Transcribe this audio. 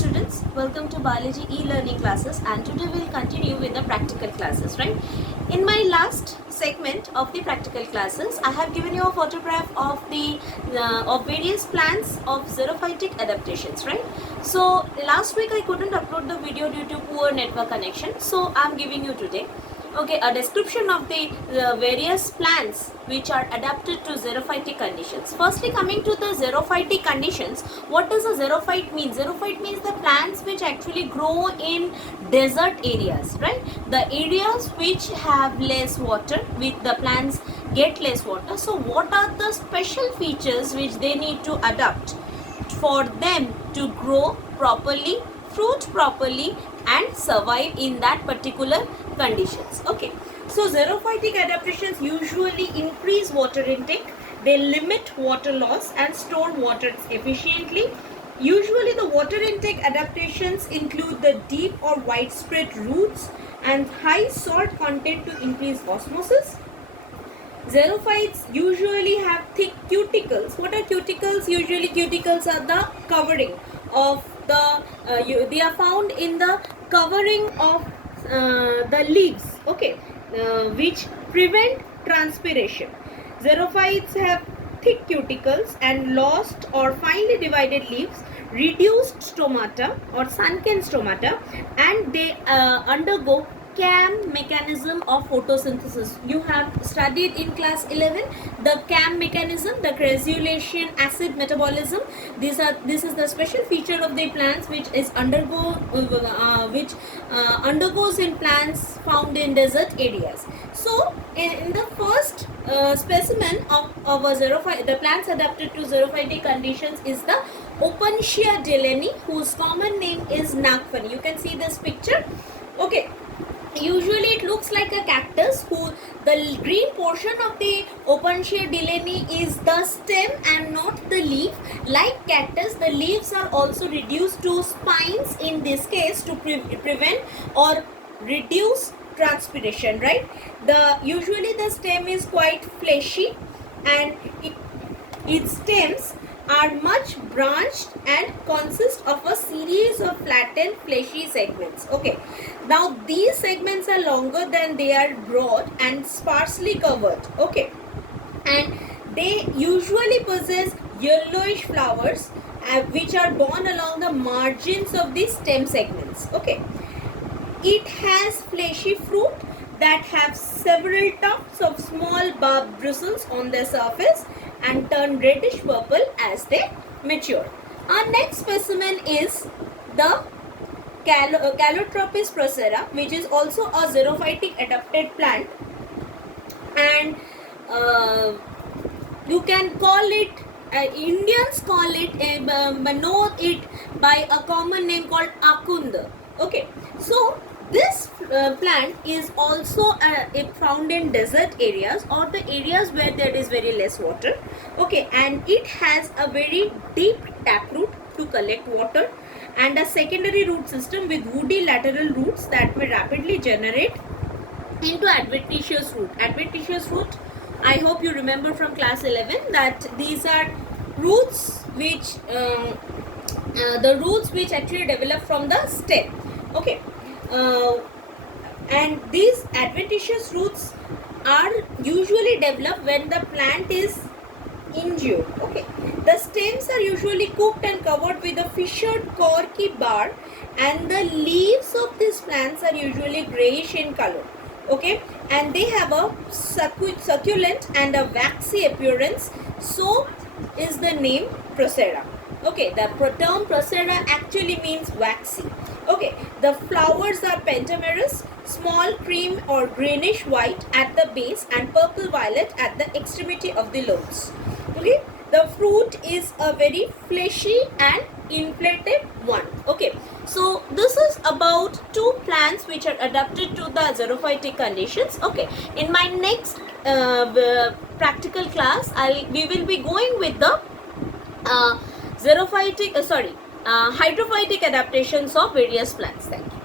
students, welcome to biology e-learning classes, and today we'll continue with the practical classes, right? In my last segment of the practical classes, I have given you a photograph of the of various plants of xerophytic adaptations, right? So last week I couldn't upload the video due to poor network connection, so I'm giving you today a description of the various plants which are adapted to xerophytic conditions. Firstly, coming to the xerophytic conditions, what does a xerophyte mean? Xerophyte means the plants which actually grow in desert areas, right? The areas which have less water, with the plants get less water. So what are the special features which they need to adapt for them to grow properly, fruit properly, and survive in that particular conditions? Okay, so xerophytic adaptations usually increase water intake, they limit water loss and store water efficiently. Usually the water intake adaptations include the deep or widespread roots and high salt content to increase osmosis. Xerophytes usually have thick cuticles. What are cuticles? Usually cuticles are the covering of the they are found in the covering of the leaves, okay, which prevent transpiration. Xerophytes have thick cuticles and lost or finely divided leaves, reduced stomata or sunken stomata, and they undergo CAM mechanism of photosynthesis. You have studied in class 11 the CAM mechanism, the crassulacean acid metabolism. This is the special feature of the plants which is undergoes in plants found in desert areas. So in the first specimen of a xerophyte, the plants adapted to xerophytic conditions is the Opuntia deleni, whose common name is nagfani. You can see this picture, okay. Usually it looks like a cactus, the green portion of the Opuntia deleni is the stem and not the leaf. Like cactus, the leaves are also reduced to spines in this case to prevent or reduce transpiration, right? Usually the stem is quite fleshy and its stems are much branched and consist of a series of flattened fleshy segments, okay. Now these segments are longer than they are broad and sparsely covered, okay, and they usually possess yellowish flowers which are borne along the margins of the stem segments, okay. It has fleshy fruit that have several tufts of small barbed bristles on their surface and turn reddish purple as they mature. Our next specimen is the Calotropis procera, which is also a xerophytic adapted plant, and you can call it, Indians call it, know it by a common name called Akunda, okay. So this plant is also found in desert areas or the areas where there is very less water, okay, and it has a very deep taproot to collect water and a secondary root system with woody lateral roots that may rapidly generate into adventitious root. Adventitious root, I hope you remember from class 11 that these are roots which the roots which actually develop from the stem, okay. And these adventitious roots are usually developed when the plant is injured, okay. The stems are usually cooked and covered with a fissured corky bark, and the leaves of these plants are usually grayish in color, okay, and they have a succulent and a waxy appearance. So is the name Procera, okay. The term Procera actually means waxy, okay. The flowers are pentamerous, small cream or greenish white at the base and purple violet at the extremity of the lobes, okay. The fruit is a very fleshy and inflated one, okay. So this is about two plants which are adapted to the xerophytic conditions, okay. In my next practical class, we will be going with the hydrophytic adaptations of various plants. Thank you.